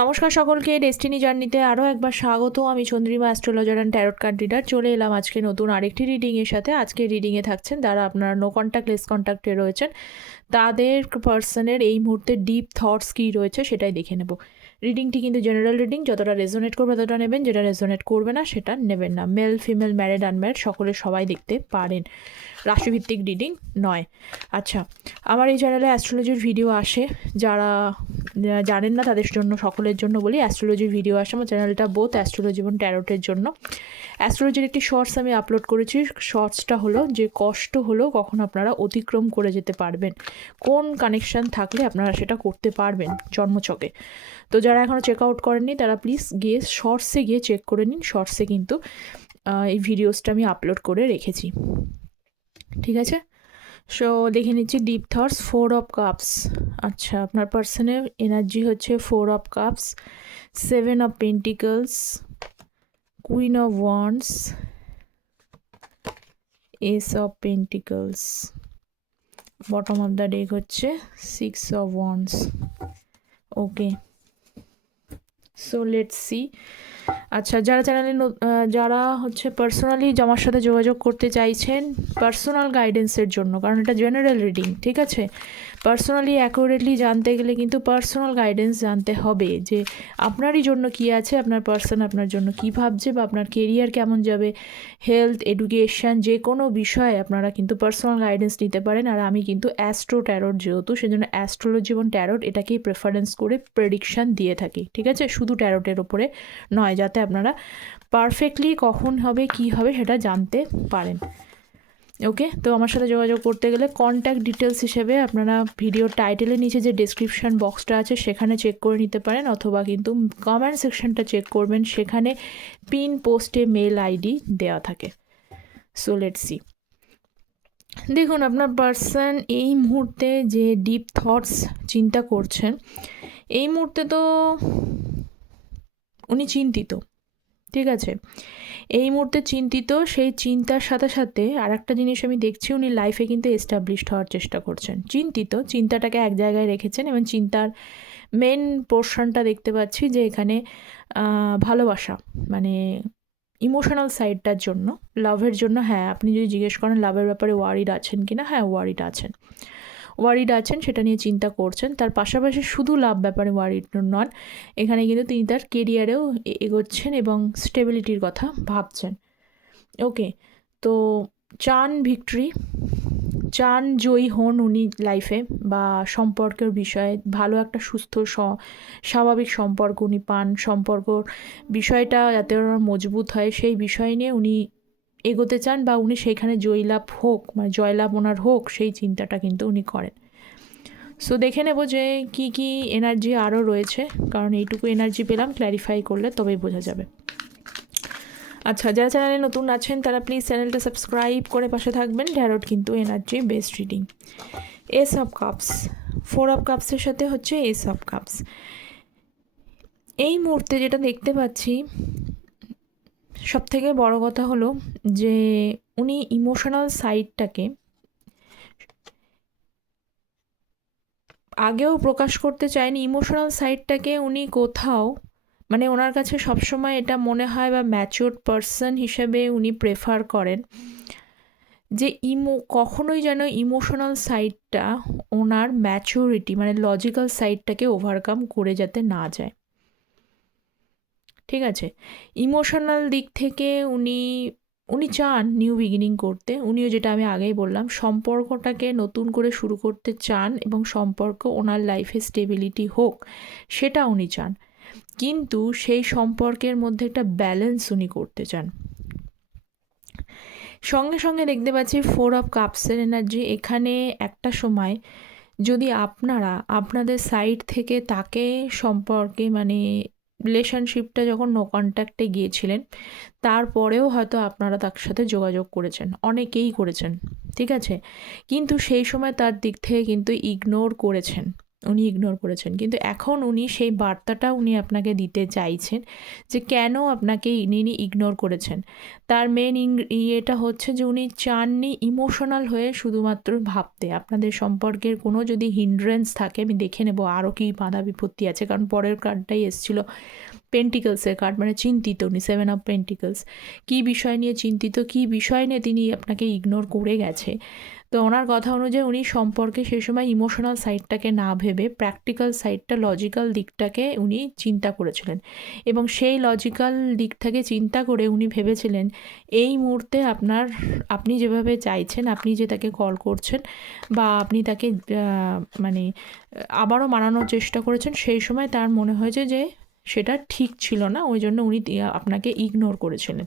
নমস্কার সকলকে, ডেস্টিনি জার্নিতে আরও একবার স্বাগত। আমি Chandrima astrologer and tarot card reader চলে এলাম আজকে নতুন আরেকটি রিডিংয়ের সাথে। আজকে রিডিংয়ে থাকছেন যারা আপনারা নো কন্ট্যাক্ট লেস কন্ট্যাক্টে রয়েছেন, তাদের পার্সনের এই মুহূর্তে ডিপ থটস কী রয়েছে সেটাই দেখে নেব। রিডিংটি কিন্তু জেনারেল রিডিং, যতটা রেজোনেট করবে ততটা নেবেন, যেটা রেজোনেট করবে না সেটা নেবেন না। মেল ফিমেল ম্যারিড আনম্যারিড সকলে সবাই দেখতে পারেন, রাশিভিত্তিক রিডিং নয়। আচ্ছা, আমার এই চ্যানেলে অ্যাস্ট্রোলজির ভিডিও আসে, যারা জানেন না তাদের জন্য, সকলের জন্য বলি, অ্যাস্ট্রোলজির ভিডিও আসে আমার চ্যানেলটা, বোথ অ্যাস্ট্রোলজি এবং ট্যারোটের জন্য। অ্যাস্ট্রোলজির একটি শর্টস আমি আপলোড করেছি। শর্টসটা হলো যে কষ্ট হলো কখন আপনারা অতিক্রম করে যেতে পারবেন, কোন কানেকশান থাকলে আপনারা সেটা করতে পারবেন জন্মছকে। তো যারা এখনও চেক আউট করেননি তারা প্লিজ গিয়ে শর্টসে গিয়ে চেক করে নিন। শর্টসে কিন্তু এই ভিডিওসটা আমি আপলোড করে রেখেছি, ঠিক আছে। সো দেখে নিচ্ছি ডিপ থটস। 4 of cups. আচ্ছা, আপনার পার্সনের এনার্জি হচ্ছে 4 of cups, 7 of pentacles, queen of wands, S of pentacles, bottom of the deck হচ্ছে 6 of wands. Okay, so let's see. আচ্ছা, যারা চ্যানেলে যারা হচ্ছে পার্সোনালি আমার সাথে যোগাযোগ করতে চাইছেন পার্সোনাল গাইডেন্সের জন্য, কারণ এটা জেনারেল রিডিং, ঠিক আছে। পার্সোনালি অ্যাকুরেটলি জানতে গেলে কিন্তু পার্সোনাল গাইডেন্স জানতে হবে, যে আপনারই জন্য কি আছে, আপনার পার্সন আপনার জন্য কি ভাবছে, বা আপনার কেরিয়ার কেমন যাবে, হেলথ, এডুকেশান, যে কোনো বিষয়ে আপনারা কিন্তু পার্সোনাল গাইডেন্স নিতে পারেন। আর আমি কিন্তু অ্যাস্ট্রো ট্যারোট যেহেতু, সেজন্য অ্যাস্ট্রোলজি এবং ট্যারোট এটাকেই প্রেফারেন্স করে প্রেডিকশান দিয়ে থাকি, ঠিক আছে, শুধু ট্যারোটের ওপরে নয়, যাতে আপনারা পারফেক্টলি কখন হবে কি হবে সেটা জানতে পারেন। ওকে, তো আমার সাথে যোগাযোগ করতে গেলে কন্ট্যাক্ট ডিটেলস হিসেবে আপনারা ভিডিও টাইটেলের নিচে যে ডেসক্রিপশান বক্সটা আছে সেখানে চেক করে নিতে পারেন, অথবা কিন্তু কমেন্ট সেকশনটা চেক করবেন, সেখানে পিন পোস্টে মেল আইডি দেওয়া থাকে। So let's see. দেখুন, আপনার পার্সন এই মুহূর্তে যে ডিপ থটস চিন্তা করছেন, এই মুহূর্তে তো উনি চিন্তিত, ঠিক আছে। এই মুহূর্তে চিন্তিত, সেই চিন্তার সাথে সাথে আর একটা জিনিস আমি দেখছি, উনি লাইফে কিন্তু এস্টাবলিশড হওয়ার চেষ্টা করছেন। চিন্তিত, চিন্তাটাকে এক জায়গায় রেখেছেন, এবং চিন্তার মেন পোর্শনটা দেখতে পাচ্ছি যে এখানে ভালোবাসা, মানে ইমোশনাল সাইডটার জন্য, লাভের জন্য। হ্যাঁ, আপনি যদি জিজ্ঞেস করেন লাভের ব্যাপারে ওয়ারিড আছেন কি না, হ্যাঁ ওয়ারিড আছেন, সেটা নিয়ে চিন্তা করছেন। তার পাশাপাশি শুধু লাভ ব্যাপারে ওয়ারিড নন, এখানে কিন্তু তিনি তার কেরিয়ারেও এগোচ্ছেন এবং স্টেবিলিটির কথা ভাবছেন। ওকে, তো চান ভিক্টরি, চান জয়ী হন উনি লাইফে, বা সম্পর্কের বিষয়ে ভালো একটা সুস্থ স্বাভাবিক সম্পর্ক উনি পান। সম্পর্কর বিষয়টা যাতে ওনার মজবুত হয় সেই বিষয় নিয়ে উনি এগোতে চান, বা উনি সেইখানে জয়লাভ হোক, মানে জয়লাভ ওনার হোক, সেই চিন্তাটা কিন্তু উনি করেন। সো দেখে নেব যে কি কি এনার্জি আরও রয়েছে, কারণ এইটুকু এনার্জি পেলাম, ক্ল্যারিফাই করলে তবেই বোঝা যাবে। আচ্ছা, যারা চ্যানেলে নতুন আছেন তারা প্লিজ চ্যানেলটা সাবস্ক্রাইব করে পাশে থাকবেন। ট্যারোট কিন্তু energy best reading. Ace of cups, 4 of কাপসের সাথে হচ্ছে এস অফ কাপস। এই মুহূর্তে যেটা দেখতে পাচ্ছি, সবথেকে বড় কথা হলো যে উনি ইমোশনাল সাইডটাকে আগেও প্রকাশ করতে চায়নি। ইমোশনাল সাইডটাকে উনি কোথাও, মানে ওনার কাছে সবসময় এটা মনে হয়, বা ম্যাচিওর পারসন হিসেবে উনি প্রেফার করেন যে কখনোই যেন ইমোশনাল সাইডটা ওনার ম্যাচিওরিটি, মানে লজিক্যাল সাইডটাকে ওভারকাম করে যাতে না যায়, ঠিক আছে। ইমোশনাল দিক থেকে উনি চান নিউ বিগিনিং করতে। উনিও, যেটা আমি আগেই বললাম, সম্পর্কটাকে নতুন করে শুরু করতে চান, এবং সম্পর্ক ওনার লাইফে স্টেবিলিটি হোক সেটা উনি চান, কিন্তু সেই সম্পর্কের মধ্যে একটা ব্যালেন্স উনি করতে চান। সঙ্গে সঙ্গে দেখতে পাচ্ছি 4 অফ কাপসের এনার্জি। এখানে একটা সময় যদি আপনারা আপনাদের সাইড থেকে তাকে সম্পর্কে, মানে রিলেশনশিপটা যখন নো কন্ট্যাক্টে গিয়েছিলেন, তারপরেও হয়তো আপনারা তার সাথে যোগাযোগ করেছেন, অনেকেই করেছেন, ঠিক আছে, কিন্তু সেই সময় তার দিক থেকে কিন্তু ইগনোর করেছেন, উনি ইগনোর করেছেন, কিন্তু এখন উনি সেই বার্তাটা উনি আপনাকে দিতে চাইছেন যে কেন আপনাকে ইনি ইগনোর করেছেন। তার মেন ইয়েটা হচ্ছে যে উনি চাননি ইমোশনাল হয়ে শুধুমাত্র ভাবতে। আপনাদের সম্পর্কের কোনো যদি হিন্ড্রেন্স থাকে, আমি দেখে নেব আরও কি বাধা বিপত্তি আছে, কারণ পরের কার্ডটাই এসেছিল পেন্টিকলসের কার্ড, মানে চিন্তিত উনি, 7 অফ পেন্টিকলস। কী বিষয় নিয়ে চিন্তিত, কী বিষয় নিয়ে তিনি আপনাকে ইগনোর করে গেছে। তো ওনার কথা অনুযায়ী উনি সম্পর্কে সে সময় ইমোশনাল সাইডটাকে না ভেবে প্র্যাকটিক্যাল সাইডটা, লজিক্যাল দিকটাকে উনি চিন্তা করেছিলেন, এবং সেই লজিক্যাল দিকটাকে চিন্তা করে উনি ভেবেছিলেন এই মুহূর্তে আপনি যেভাবে চাইছেন, আপনি যে তাকে কল করছেন বা আপনি তাকে মানে আবারও মানানোর চেষ্টা করেছেন, সেই সময় তার মনে হয়েছে যে সেটা ঠিক ছিল না, ওই জন্য উনি আপনাকে ইগনোর করেছিলেন।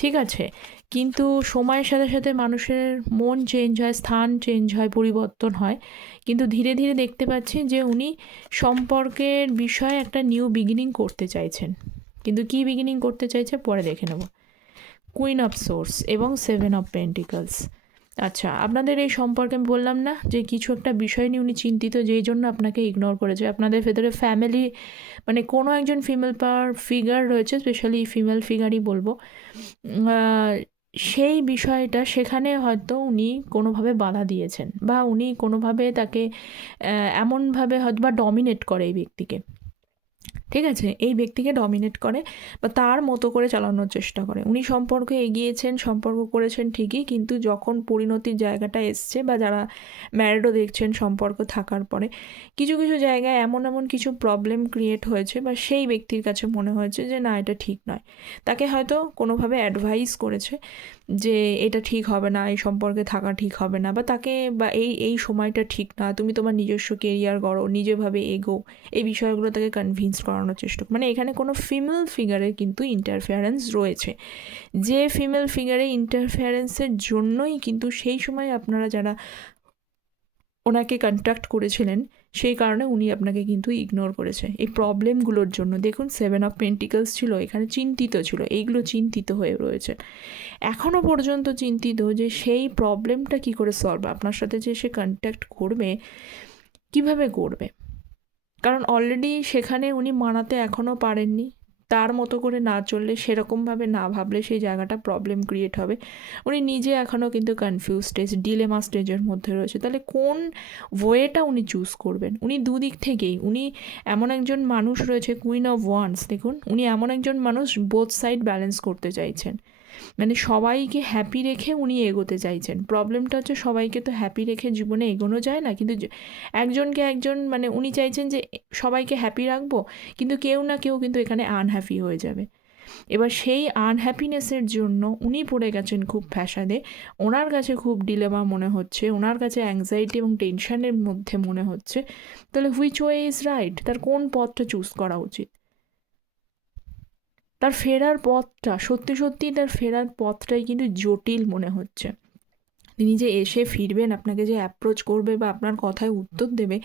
ঠিক আছে, কিন্তু সময়ের সাথে সাথে মানুষের মন চেঞ্জ হয়, স্থান চেঞ্জ হয়, পরিবর্তন হয়, কিন্তু ধীরে ধীরে দেখতে পাচ্ছি যে উনি সম্পর্কের বিষয়ে একটা নিউ বিগিনিং করতে চাইছেন। কিন্তু কি বিগিনিং করতে চাইছে পরে দেখে নেব। কুইন অফ সোর্স এবং 7 অফ পেন্টিকলস। আচ্ছা, আপনাদের এই সম্পর্কে আমি বললাম না যে কিছু একটা বিষয় নিয়ে উনি চিন্তিত, যেই জন্য আপনাকে ইগনোর করেছে। আপনাদের ভেতরে ফ্যামিলি, মানে কোনো একজন ফিমেল পাওয়ার ফিগার রয়েছে, স্পেশালি ফিমেল ফিগারই বলবো, সেই বিষয়টা সেখানে হয়তো উনি কোনোভাবে বাধা দিয়েছেন, বা উনি কোনোভাবে তাকে এমনভাবে হয়তো বা ডমিনেট করে এই ব্যক্তিকে। ঠিক আছে, এই ব্যক্তিকে ডমিনেট করে বা তার মতো করে চালানোর চেষ্টা করে। উনি সম্পর্কে এগিয়েছেন, সম্পর্ক করেছেন ঠিকই, কিন্তু যখন পরিণতির জায়গাটা এসছে, বা যারা ম্যারিডও দেখছেন সম্পর্ক থাকার পরে, কিছু কিছু জায়গায় এমন এমন কিছু প্রবলেম ক্রিয়েট হয়েছে, বা সেই ব্যক্তির কাছে মনে হয়েছে যে না, এটা ঠিক নয়। তাকে হয়তো কোনোভাবে অ্যাডভাইস করেছে যে এটা ঠিক হবে না, এই সম্পর্কে থাকা ঠিক হবে না, বা তাকে বা এই সময়টা ঠিক না, তুমি তোমার নিজস্ব কেরিয়ার গড়ো, নিজেভাবে এগো, এই বিষয়গুলো তাকে কনভিন্স করানোর চেষ্টা। মানে এখানে কোনো ফিমেল ফিগারের কিন্তু ইন্টারফেয়ারেন্স রয়েছে, যে ফিমেল ফিগারে ইন্টারফেয়ারেন্সের জন্যই কিন্তু সেই সময় আপনারা যারা ওনাকে কন্ট্যাক্ট করেছিলেন, সেই কারণে উনি আপনাকে কিন্তু ইগনোর করেছে এই প্রবলেমগুলোর জন্য। দেখুন 7 অফ পেন্টিকলস ছিল, এখানে চিন্তিত ছিল, এইগুলো চিন্তিত হয়ে রয়েছে এখনও পর্যন্ত, চিন্তিত যে সেই প্রবলেমটা কি করে সলভ, আপনার সাথে যে সে কন্ট্যাক্ট করবে কিভাবে করবে, কারণ অলরেডি সেখানে উনি মানাতে এখনও পারেননি। তার মতো করে না চললে, সেরকমভাবে না ভাবলে সেই জায়গাটা প্রবলেম ক্রিয়েট হবে। উনি নিজে এখনও কিন্তু কনফিউজ স্টেজ, ডিলেমা স্টেজের মধ্যে রয়েছে। তাহলে কোন ওয়েটা উনি চুজ করবেন? উনি দুদিক থেকেই, উনি এমন একজন মানুষ রয়েছে, কুইন অফ ওয়ান্স, দেখুন উনি এমন একজন মানুষ বোথ সাইড ব্যালেন্স করতে চাইছেন, মানে সবাইকে হ্যাপি রেখে উনি এগোতে চাইছেন। প্রবলেমটা হচ্ছে সবাইকে তো হ্যাপি রেখে জীবনে এগোনো যায় না, কিন্তু একজনকে একজন, মানে উনি চাইছেন যে সবাইকে হ্যাপি রাখবো, কিন্তু কেউ না কেউ কিন্তু এখানে আনহ্যাপি হয়ে যাবে। এবার সেই আনহ্যাপিনেসের জন্য উনি পড়ে গেছেন খুব ফ্যাসাদে, ওনার কাছে খুব ডিলেমা মনে হচ্ছে, ওনার কাছে অ্যাংজাইটি এবং টেনশনের মধ্যে মনে হচ্ছে। তাহলে হুইচ ওয়ে ইজ রাইট, তার কোন পথটা চুজ করা উচিত? তার ফেরার পথটা, সত্যি সত্যি তার ফেরার পথটাই কিন্তু জটিল মনে হচ্ছে। তিনি যে এসে ফিরবেন, আপনাকে যে অ্যাপ্রোচ করবে বা আপনার কথায় উত্তর দেবে,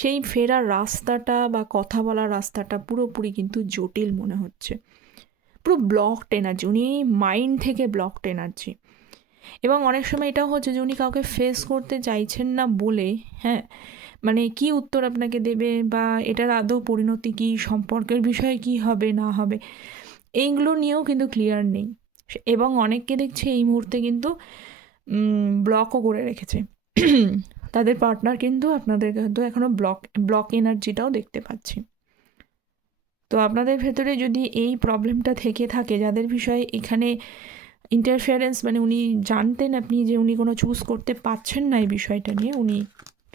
সেই ফেরার রাস্তাটা বা কথা বলার রাস্তাটা পুরোপুরি কিন্তু জটিল মনে হচ্ছে। পুরো ব্লকড এনার্জি, উনি মাইন্ড থেকে ব্লকড এনার্জি। এবং অনেক সময় এটাও হচ্ছে যে উনি কাউকে ফেস করতে চাইছেন না বলে, হ্যাঁ, মানে কি উত্তর আপনাকে দেবে, বা এটার আদৌ পরিণতি কী, সম্পর্কের বিষয়ে কি হবে না হবে, এইগুলো নিয়েও কিন্তু ক্লিয়ার নেই। এবং অনেককে দেখছে এই মুহূর্তে কিন্তু ব্লকও করে রেখেছে তাদের পার্টনার, কিন্তু আপনাদেরকে হয়তো এখনও ব্লক এনার্জিটাও দেখতে পাচ্ছি। তো আপনাদের ভেতরে যদি এই প্রবলেমটা থেকে থাকে, যাদের বিষয়ে এখানে ইন্টারফিয়ারেন্স, মানে উনি জানতেন আপনি যে উনি কোনো চুজ করতে পারছেন না এই বিষয়টা নিয়ে, উনি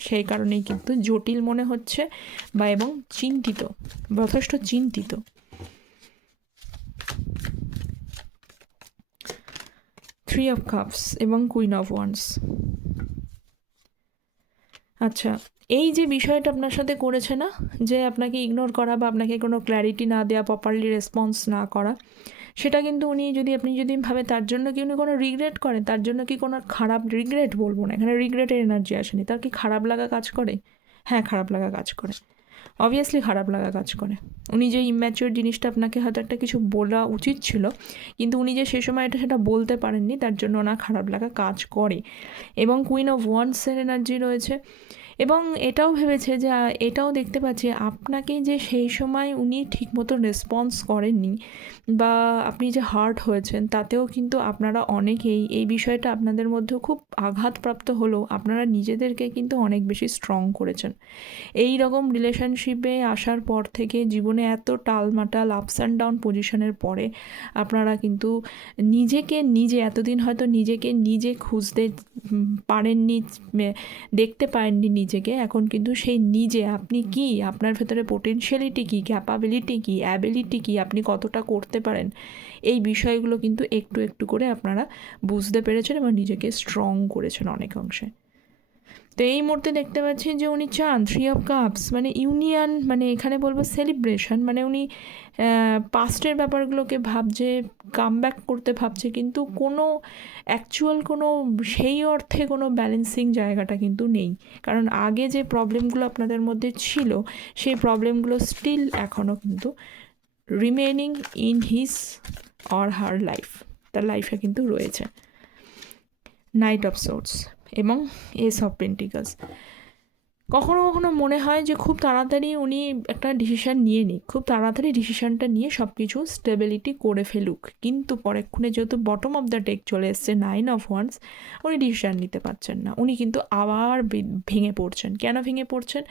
সেই কারণেই কিন্তু জটিল মনে হচ্ছে, বা এবং চিন্তিত, যথেষ্ট চিন্তিত। 3 অফ কাপস এবং কুইন অফ ওয়ান্স। আচ্ছা, এই যে বিষয়টা আপনার সাথে করেছে না, যে আপনাকে ইগনোর করা বা আপনাকে কোনো ক্ল্যারিটি না দেওয়া, প্রপারলি রেসপন্স না করা, সেটা কিন্তু আপনি যদি ভাবে তার জন্য কি উনি কোনো রিগ্রেট করেন, তার জন্য কি কোনো খারাপ, রিগ্রেট বলবো না, এখানে রিগ্রেটের এনার্জি আসেনি, তার কি খারাপ লাগা কাজ করে? হ্যাঁ, খারাপ লাগা কাজ করে, অবভিয়াসলি খারাপ লাগা কাজ করে। উনি যে ইম্যাচিওর জিনিসটা আপনাকে হয়তো একটা কিছু বলা উচিত ছিল, কিন্তু উনি যে সে সময় সেটা বলতে পারেননি, তার জন্য ওনার খারাপ লাগা কাজ করে। এবং কুইন অফ ওয়ান্সের এনার্জি রয়েছে, এবং এটাও ভেবেছে যে এটাও দেখতে পাচ্ছি আপনাকে যে সেই সময় উনি ঠিকমতো রেসপন্স করেননি বা আপনি যে হার্ট হয়েছেন, তাতেও কিন্তু আপনারা অনেকেই এই বিষয়টা আপনাদের মধ্যে খুব আঘাতপ্রাপ্ত হলেও আপনারা নিজেদেরকে কিন্তু অনেক বেশি স্ট্রং করেছেন। এই রকম রিলেশনশিপে আসার পর থেকে জীবনে এত টালমাটাল আপস অ্যান্ড ডাউন পজিশনের পরে আপনারা কিন্তু নিজেকে নিজে এতদিন হয়তো নিজেকে নিজে খুঁজতে পারেননি, দেখতে পারেননি নিজেকে। এখন কিন্তু সেই নিজে আপনি কি, আপনার ভেতরে পোটেনশিয়ালিটি কী, ক্যাপাবিলিটি কী, অ্যাবিলিটি কী, আপনি কতটা করতে পারেন, এই বিষয়গুলো কিন্তু একটু একটু করে আপনারা বুঝতে পেরেছেন এবং নিজেকে স্ট্রং করেছেন অনেক অংশে। তো এই মুহূর্তে দেখতে পাচ্ছি যে উনি চান 3 অফ কাপস, মানে ইউনিয়ন, মানে এখানে বলবো সেলিব্রেশন, মানে উনি পাস্টের ব্যাপারগুলোকে ভাবছে, কাম ব্যাক করতে ভাবছে, কিন্তু কোনো অ্যাকচুয়াল কোনো সেই অর্থে কোনো ব্যালেন্সিং জায়গাটা কিন্তু নেই। কারণ আগে যে প্রবলেমগুলো আপনাদের মধ্যে ছিল, সেই প্রবলেমগুলো স্টিল এখনও কিন্তু remaining in his or her life, তার লাইফে কিন্তু রয়েছে। নাইট অফ সোর্স এবং এস অফ পেন্টিকলস। কখনো কখনো মনে হয় যে খুব তাড়াতাড়ি উনি একটা ডিসিশান নিয়ে নিক, খুব তাড়াতাড়ি ডিসিশানটা নিয়ে সব কিছু স্টেবিলিটি করে ফেলুক, কিন্তু পরেক্ষণে যেহেতু বটম অফ দ্য ডেক চলে এসছে 9 অফ ওয়ান্স, উনি ডিসিশান নিতে পারছেন না। উনি কিন্তু আবার ভেঙে পড়ছেন। কেন ভেঙে পড়ছেন?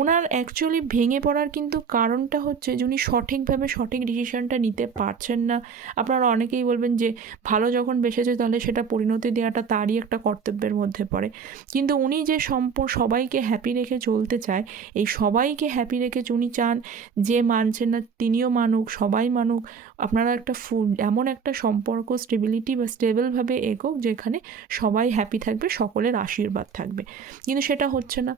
ওনার অ্যাকচুয়ালি ভেঙে পড়ার কিন্তু কারণটা হচ্ছে যে উনি সঠিকভাবে সঠিক ডিসিশানটা নিতে পারছেন না। আপনারা অনেকেই বলবেন যে ভালো যখন বেসেছে তাহলে সেটা পরিণতি দেওয়াটা তারই একটা কর্তব্যের মধ্যে পড়ে, কিন্তু উনি যে সবাইকে হ্যাপি রেখে চলতে চায়, এই সবাইকে হ্যাপি রেখে উনি চান যে মানছেন না তিনিও মানুক, সবাই মানুক, আপনারা একটা এমন একটা সম্পর্ক স্টেবিলিটি বা স্টেবলভাবে এগোক যেখানে সবাই হ্যাপি থাকবে, সকলের আশীর্বাদ থাকবে। কিন্তু সেটা হচ্ছে না,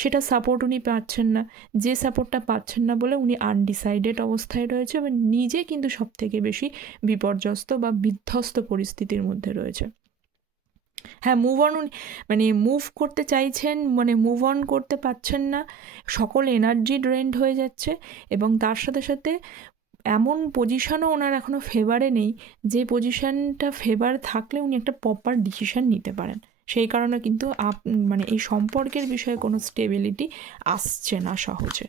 সেটা সাপোর্ট উনি পাচ্ছেন না। যে সাপোর্টটা পাচ্ছেন না বলে উনি আনডিসাইডেড অবস্থায় রয়েছে এবং নিজে কিন্তু সবথেকে বেশি বিপর্যস্ত বা বিধ্বস্ত পরিস্থিতির মধ্যে রয়েছে। হ্যাঁ, মানে মুভ করতে চাইছেন, মানে মুভ অন করতে পারছেন না, সকল এনার্জি ড্রেন্ড হয়ে যাচ্ছে এবং তার সাথে সাথে এমন পজিশনও ওনার এখনও ফেভারে নেই যে পজিশনটা ফেভার থাকলে উনি একটা প্রপার ডিসিশন নিতে পারেন। সেই কারণে কিন্তু মানে এই সম্পর্কের বিষয়ে কোনো স্টেবিলিটি আসছে না সহজে,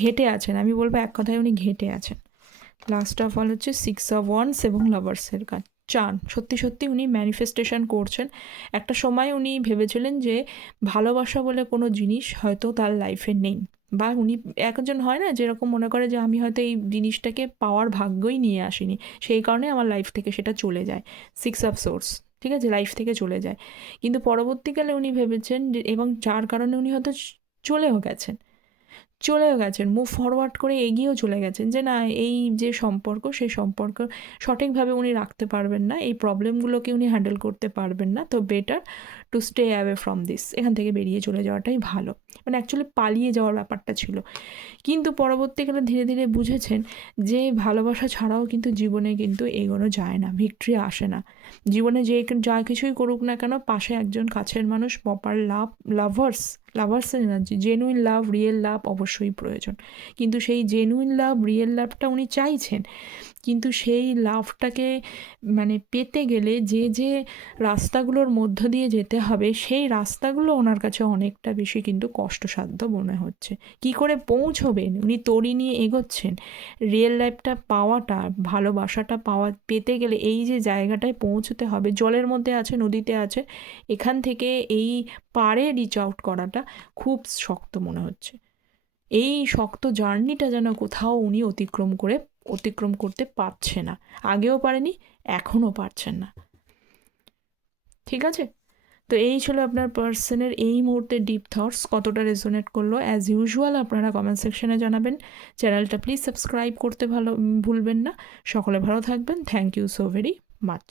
ঘেটে আছেন। আমি বলবো এক কথায় উনি ঘেটে আছেন। লাস্ট অফ অল হচ্ছে 6 অফ ওয়ান্স এবং লাভার্সের কাজ। চান সত্যি সত্যি উনি ম্যানিফেস্টেশন করছেন। একটা সময় উনি ভেবেছিলেন যে ভালোবাসা বলে কোনো জিনিস হয়তো তার লাইফে নেই, বা উনি একজন হয় না যেরকম মনে করে যে আমি হয়তো এই জিনিসটাকে পাওয়ার ভাগ্যই নিয়ে আসিনি, সেই কারণে আমার লাইফ থেকে সেটা চলে যায়। 6 অফ সোর্স, ঠিক আছে, লাইফ থেকে চলে যায়। কিন্তু পরবর্তীকালে উনি ভেবেছেন যে, এবং যার কারণে উনি হয়তো চলেও গেছেন, মুভ ফরওয়ার্ড করে এগিয়েও চলে গেছেন যে না, এই যে সম্পর্ক, সেই সম্পর্ক সঠিকভাবে উনি রাখতে পারবেন না, এই প্রবলেমগুলোকে উনি হ্যান্ডেল করতে পারবেন না, তো better to stay away from this, এখান থেকে বেরিয়ে চলে যাওয়াটাই ভালো। মানে অ্যাকচুয়ালি পালিয়ে যাওয়ার ব্যাপারটা ছিল। কিন্তু পরবর্তীকালে ধীরে ধীরে বুঝেছেন যে ভালোবাসা ছাড়াও কিন্তু জীবনে কিন্তু এগোনো যায় না, ভিক্টরি আসে না। জীবনে যা কিছুই করুক না কেন, পাশে একজন কাছের মানুষ, প্রপার লাভার্সের এনার্জি, জেনুইন লাভ, রিয়েল লাভ অবশ্যই প্রয়োজন। কিন্তু সেই জেনুইন লাভ, রিয়েল লাভটা উনি চাইছেন, কিন্তু সেই লাভটাকে মানে পেতে গেলে যে রাস্তাগুলোর মধ্য দিয়ে যেতে হবে, সেই রাস্তাগুলো ওনার কাছে অনেকটা বেশি কিন্তু কষ্টসাধ্য মনে হচ্ছে। কি করে পৌঁছবেন? উনি তড়ি নিয়ে এগোচ্ছেন। রিয়েল লাইফটা পাওয়াটা, ভালোবাসাটা পেতে গেলে এই যে জায়গাটায় পৌঁছতে হবে, জলের মধ্যে আছে, নদীতে আছে, এখান থেকে এই পারে রিচ আউট করাটা খুব শক্ত মনে হচ্ছে। এই শক্ত জার্নিটা যেন কোথাও উনি অতিক্রম করতে পারছে না, আগেও পারেনি, এখনও পারছেন না। ঠিক আছে, তো এই ছিল আপনার পার্সনের এই মুহূর্তে ডিপ থটস। কতটা রেজোনেট করলো অ্যাজ ইউজুয়াল আপনারা কমেন্ট সেকশনে জানাবেন। চ্যানেলটা প্লিজ সাবস্ক্রাইব করতে ভুলবেন না। সকলে ভালো থাকবেন। Thank you so very much.